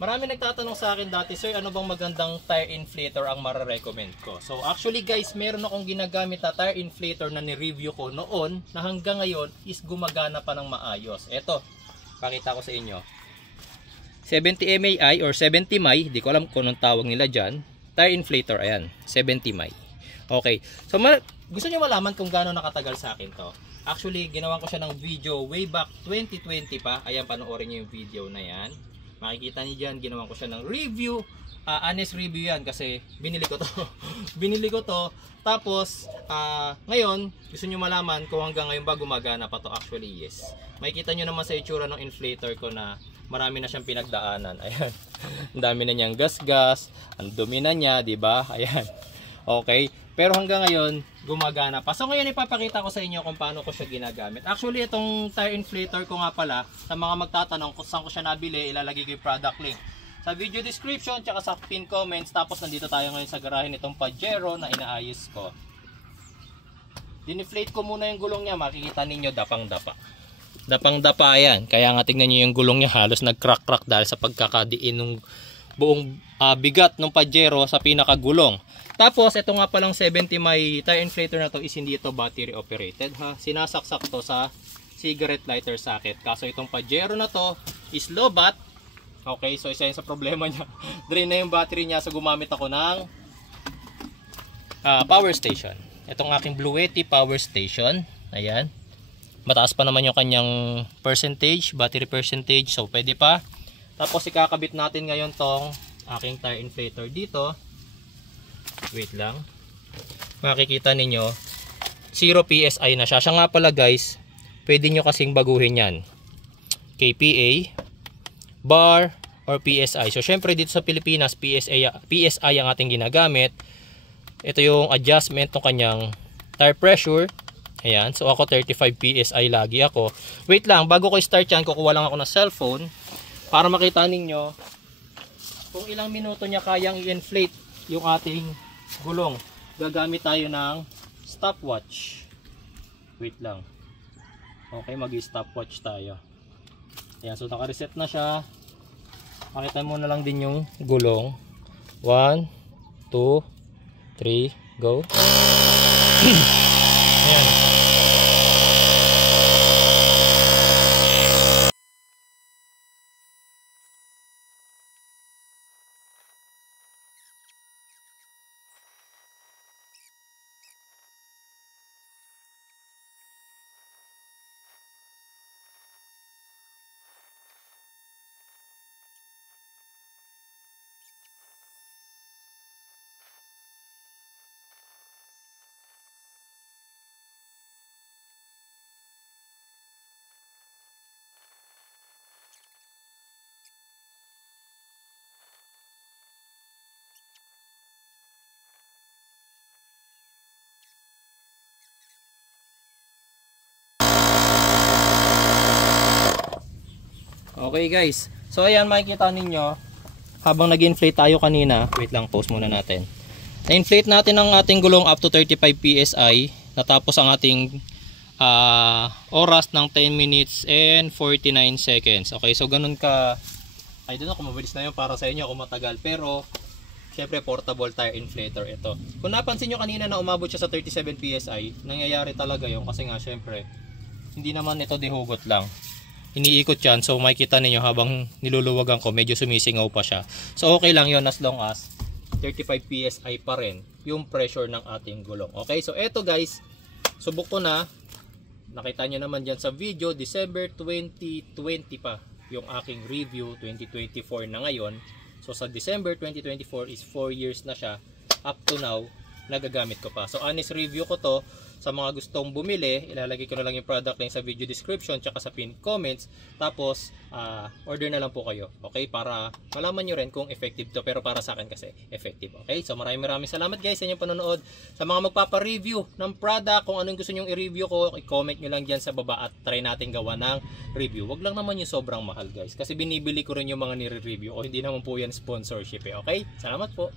Marami nagtatanong sa akin dati, sir, ano bang magandang tire inflator ang mararecommend ko? So actually guys, meron akong ginagamit na tire inflator na ni-review ko noon na hanggang ngayon is gumagana pa ng maayos. Eto, pakita ko sa inyo. 70 MAI or 70 MAI, di ko alam kung anong tawag nila dyan. Tire inflator, ayan, 70 MAI. Okay, so gusto nyo malaman kung gaano nakatagal sa akin to? Actually, ginawan ko siya ng video way back 2020 pa. Ayan, panoorin nyo yung video na yan. Makikita niyo dyan, ginawa ko siya ng review. Honest review yan kasi binili ko to. Binili ko to. Tapos, ngayon, gusto nyo malaman kung hanggang ngayon ba gumagana pa to. Actually, yes. Makikita nyo naman sa itsura ng inflator ko na marami na siyang pinagdaanan. Ayan. Ang dami na niyang gas-gas. Ang dumi na niya, diba? Ayan. Okay. Pero hanggang ngayon, gumagana pa. So ngayon ipapakita ko sa inyo kung paano ko siya ginagamit. Actually, itong tire inflator ko nga pala, sa mga magtatanong kung saan ko siya nabili, ilalagay ko yung product link sa video description, tsaka sa pin comments. Tapos nandito tayo ngayon sa garahe nitong Pajero na inaayos ko. Diniflate ko muna yung gulong niya. Makikita ninyo, dapang-dapa. Dapang-dapa yan. Kaya nga tignan nyo yung gulong niya, halos nag-crack-crack dahil sa pagkakadiin ng buong bigat ng Pajero sa pinakagulong. Tapos ito nga palang 70 may tire inflator na to is hindi ito battery operated ha. Sinasaksak to sa cigarette lighter socket. Kaso itong Pajero na to is low bat. Okay, so isa yun sa problema niya. Drain na yung battery niya, so gumamit ako ng power station. Itong aking Bluetti power station. Ayan. Mataas pa naman yung kanyang percentage, battery percentage, so pwede pa. Tapos ikakabit natin ngayon tong aking tire inflator dito. Wait lang. Makikita ninyo 0 PSI na siya. Siya nga pala guys, pwede nyo kasing baguhin yan. KPA, bar, or PSI. So syempre dito sa Pilipinas, PSI ang ating ginagamit. Ito yung adjustment ng kanyang tire pressure. Ayan. So ako 35 PSI lagi ako. Wait lang, bago ko start yan, kukuha lang ako ng cellphone para makita ninyo kung ilang minuto niya kayang i-inflate yung ating gulong. Gagamit tayo ng stopwatch. Wait lang. Okay, mag-stopwatch tayo. Ayan, so naka-reset na siya. Pakita mo na lang din yung gulong. 1, 2, 3, go. Ayan. Okay guys, so ayan makikita ninyo habang nag-inflate tayo kanina. Wait lang, pause muna natin. Na-inflate natin ang ating gulong up to 35 PSI. Natapos ang ating oras ng 10 minutes and 49 seconds. Okay, so ganun ka, I don't know kung mabilis na yun para sa inyo kung matagal, pero syempre portable tire inflator ito. Kung napansin nyo kanina na umabot siya sa 37 PSI, nangyayari talaga yun kasi nga syempre hindi naman ito dihugot lang, iniikot yan. So makikita ninyo habang niluluwagan ko, medyo sumisingaw pa siya. So okay lang yun as long as 35 PSI pa rin yung pressure ng ating gulong. Okay, so eto guys, subok ko na. Nakita nyo naman dyan sa video, December 2020 pa yung aking review, 2024 na ngayon. So sa December 2024 is 4 years na siya. Up to now, nagagamit ko pa. So honest review ko to. Sa mga gustong bumili, ilalagay ko na lang yung product link sa video description tsaka sa pin comments. Tapos order na lang po kayo, okay, para malaman nyo rin kung effective to. Pero para sa akin kasi effective. Okay, so maraming salamat guys sa inyong panonood. Sa mga magpapa-review ng product, kung anong gusto nyong i-review ko, i-comment nyo lang dyan sa baba at try natin gawa ng review. Wag lang naman yung sobrang mahal guys, kasi binibili ko rin yung mga nire-review o hindi naman po yan sponsorship eh. Okay, salamat po.